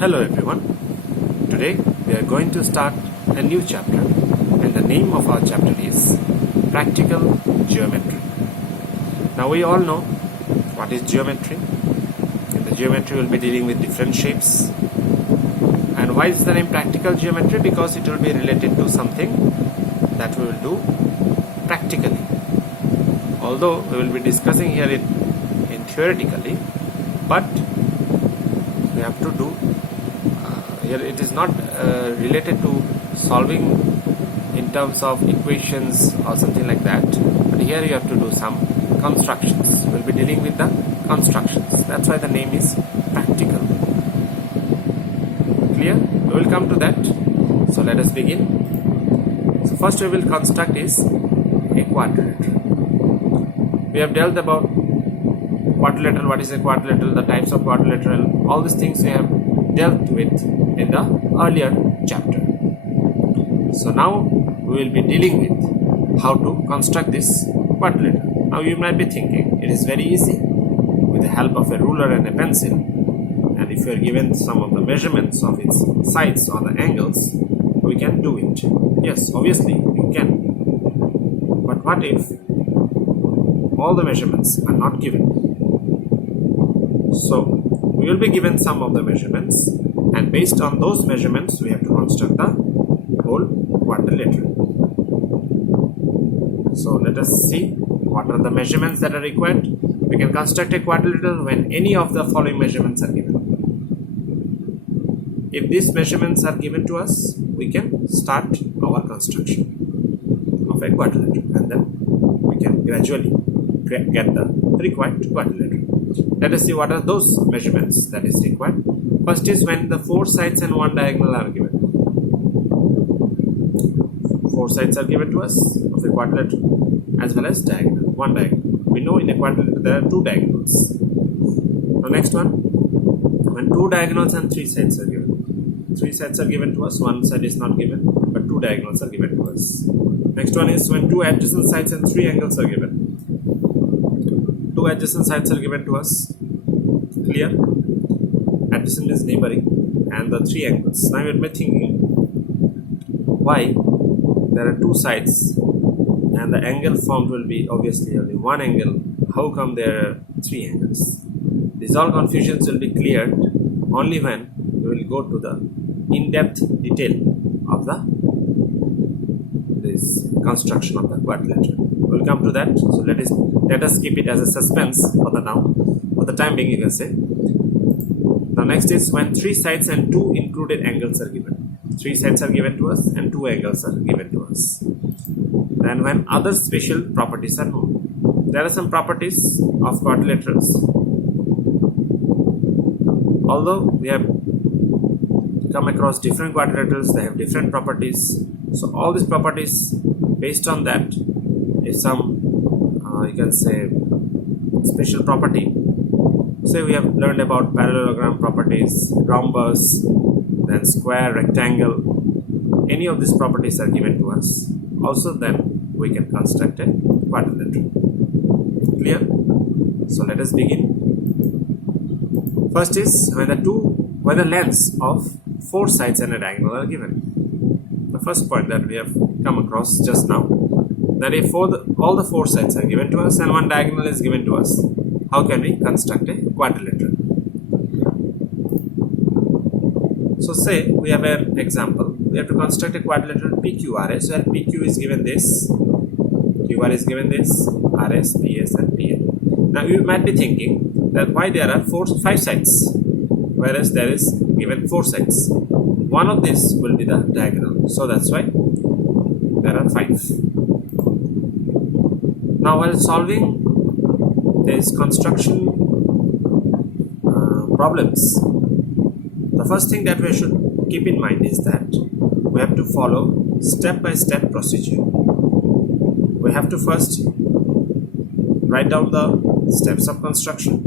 Hello everyone. Today we are going to start a new chapter and the name of our chapter is Practical Geometry. Now we all know what is geometry. In the geometry we will be dealing with different shapes. And why is the name Practical Geometry? Because it will be related to something that we will do practically. Although we will be discussing here in theoretically, but we have to do here it is not related to solving in terms of equations or something like that, but here you have to do some constructions. We will be dealing with the constructions. That's why the name is practical. Clear? We will come to that. So let us begin. So first we will construct is a quadrilateral. We have dealt about quadrilateral, what is a quadrilateral, the types of quadrilateral, all these things we have dealt with in the earlier chapter. So now we will be dealing with how to construct this quadrilateral. Now you might be thinking it is very easy with the help of a ruler and a pencil, and if you are given some of the measurements of its sides or the angles, we can do it. Yes, obviously you can. But what if all the measurements are not given? So we will be given some of the measurements, and based on those measurements we have to construct the whole quadrilateral. So let us see what are the measurements that are required. We can construct a quadrilateral when any of the following measurements are given. If these measurements are given to us, we can start our construction of a quadrilateral, and then we can gradually get the required quadrilateral. Let us see what are those measurements that is required. First is when the four sides and one diagonal are given. Four sides are given to us of a quadrilateral as well as diagonal, one diagonal. We know in a quadrilateral there are two diagonals. The next one, when two diagonals and three sides are given. Three sides are given to us, one side is not given, but two diagonals are given to us. Next one is when two adjacent sides and three angles are given. Two adjacent sides are given to us. Clear? Adjacent is neighboring, and the three angles. Now you will be thinking, why there are two sides and the angle formed will be obviously only one angle? How come there are three angles? These all confusions will be cleared only when we will go to the in-depth detail of this construction of the quadrilateral. We will come to that. So let us keep it as a suspense for the now. For the time being, you can say. The next is when three sides and two included angles are given. Three sides are given to us and two angles are given to us. Then when other special properties are known. There are some properties of quadrilaterals. Although we have come across different quadrilaterals, they have different properties. So all these properties, based on that, is some you can say special property. Say we have learned about parallelogram properties, rhombus, then square, rectangle. Any of these properties are given to us. Also then we can construct a quadrilateral. Clear? So let us begin. First is when the lengths of four sides and a diagonal are given. The first point that we have come across just now, that if all the four sides are given to us and one diagonal is given to us, how can we construct a quadrilateral? So say we have an example. We have to construct a quadrilateral PQRS, where PQ is given this, QR is given this, RS, PS and PL. Now you might be thinking that why there are five sides, whereas there is given four sides. One of these will be the diagonal, so that's why there are five. Now while solving these construction problems, the first thing that we should keep in mind is that we have to follow step-by-step procedure. We have to first write down the steps of construction.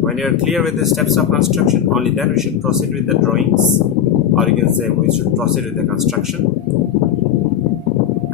When you are clear with the steps of construction, only then we should proceed with the drawings, or you can say we should proceed with the construction,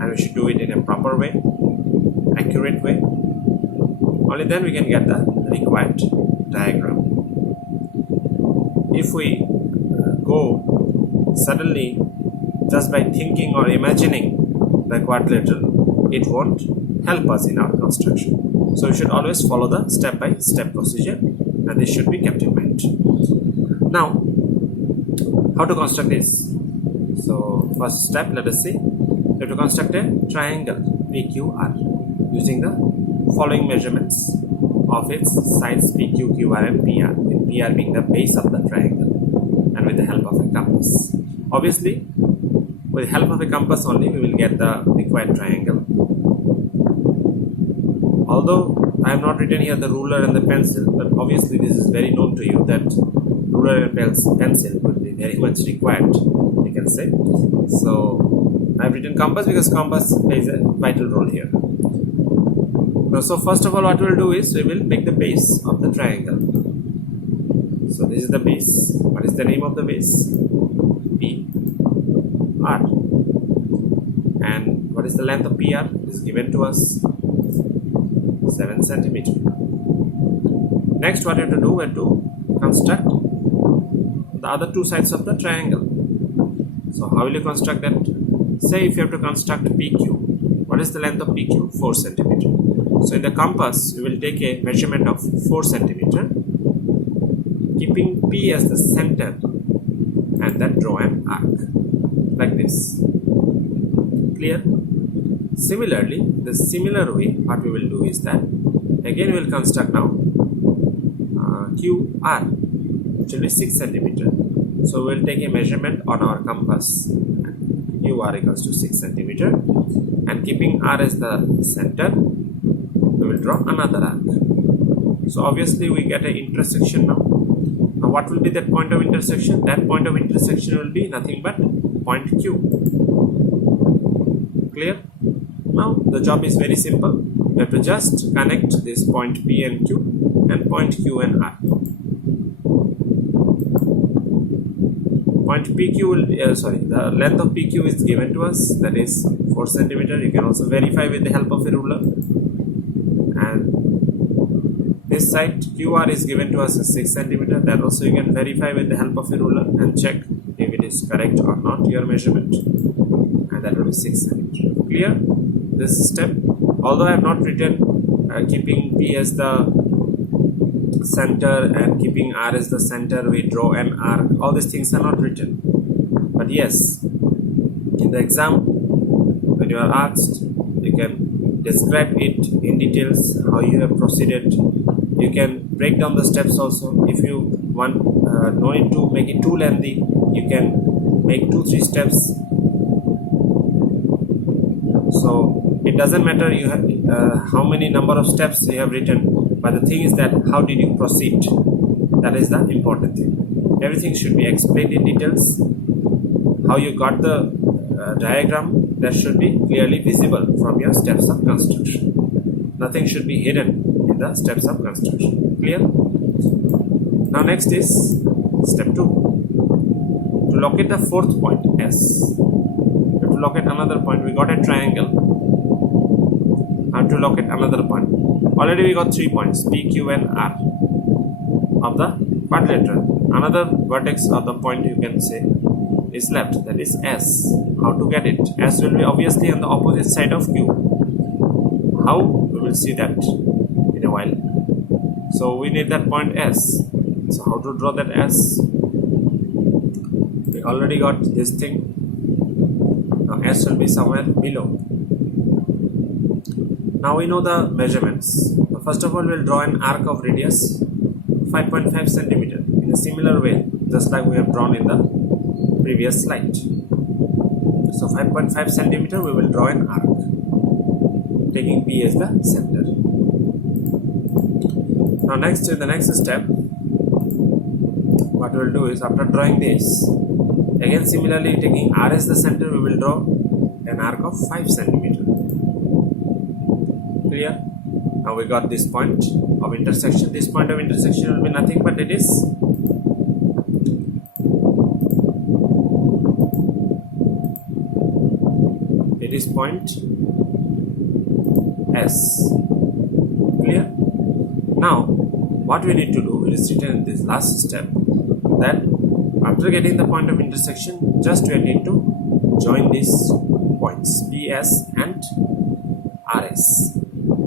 and we should do it in a proper way, accurate way. Only then we can get the required diagram. if we go suddenly just by thinking or imagining the quadrilateral, it won't help us in our construction. So we should always follow the step-by-step procedure, and this should be kept in mind. Now, how to construct this? So first step, let us see. We have to construct a triangle PQR using the following measurements of its sides PQ, QR and PR, with PR being the base of the triangle, and with the help of a compass. Obviously, with the help of a compass only we will get the required triangle. Although I have not written here the ruler and the pencil, but obviously this is very known to you that ruler and pencil will be very much required, we can say. So I have written compass because compass plays a vital role here. So first of all, what we will do is we will make the base of the triangle. So this is the base. What is the name of the base? PR. And what is the length of PR? It is given to us 7 centimeter. Next, what we have to do, we have to construct the other two sides of the triangle. So how will you construct that? Say if you have to construct PQ, what is the length of PQ? 4 centimeter. So in the compass, we will take a measurement of 4 centimeter, keeping P as the center, and then draw an arc like this. Clear? Similarly, the similar way, what we will do is that again we will construct now QR, which will be 6 centimeter. So we will take a measurement on our compass. QR equals to 6 centimeter, and keeping R as the center, we will draw another arc. So obviously we get an intersection now. Now what will be that point of intersection? That point of intersection will be nothing but point Q. Clear? Now the job is very simple. We have to just connect this point P and Q and point Q and R. Point PQ will the length of PQ is given to us, that is 4 centimeter. You can also verify with the help of a ruler. And this side QR is given to us as 6 centimeter. That also you can verify with the help of a ruler and check if it is correct or not, your measurement. And that will be 6 centimeter. Clear? This step, although I have not written keeping P as the center and keeping R as the center, we draw an arc. All these things are not written. But yes, in the exam, when you are asked, you can describe it in details, how you have proceeded. You can break down the steps also. If you want, no need to make it too lengthy, you can make 2-3 steps. So it doesn't matter you have how many number of steps you have written, but the thing is that how did you proceed? That is the important thing. Everything should be explained in details. How you got the diagram, that should be clearly visible from your steps of construction. Nothing should be hidden in the steps of construction. Clear? Now next is step 2. To locate the fourth point S, we have to locate another point. We got a triangle. I have to locate another point. Already we got 3 points, P, Q and R of the quadrilateral. Another vertex of the point you can say is left, that is S. How to get it? S will be obviously on the opposite side of Q. How? We will see that in a while. So we need that point S. So how to draw that S? We already got this thing. Now S will be somewhere below. Now we know the measurements. First of all, we will draw an arc of radius 5.5 centimeter in a similar way, just like we have drawn in the previous slide. So 5.5 centimeter, we will draw an arc, taking P as the center. Now next, in the next step, what we will do is, after drawing this, again similarly taking R as the center, we will draw an arc of 5 centimeter. Clear? Now we got this point of intersection. This point of intersection will be nothing but it is point S. Clear? Now what we need to do, it is written in this last step, Then after getting the point of intersection, just we need to join these points PS and RS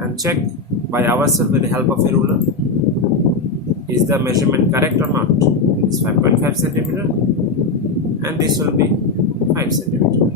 and check by ourselves with the help of a ruler, is the measurement correct or not. It is 5.5 centimeter and this will be 5 centimeter.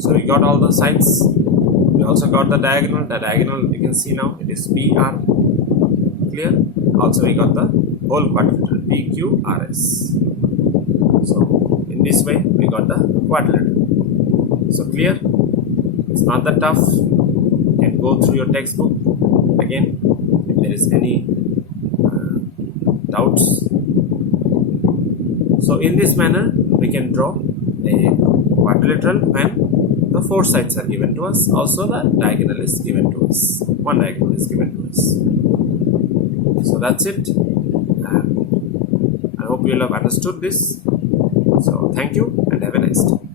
So we got all the sides. We also got the diagonal. The diagonal you can see now, it is PR. Clear? Also we got the whole quadrilateral PQRS. So in this way we got the quadrilateral. So clear? It's not that tough. You can go through your textbook again if there is any doubts. So in this manner we can draw a quadrilateral when the four sides are given to us. Also the diagonal is given to us. One diagonal is given to us. So that's it. I hope you will have understood this. So thank you and have a nice day.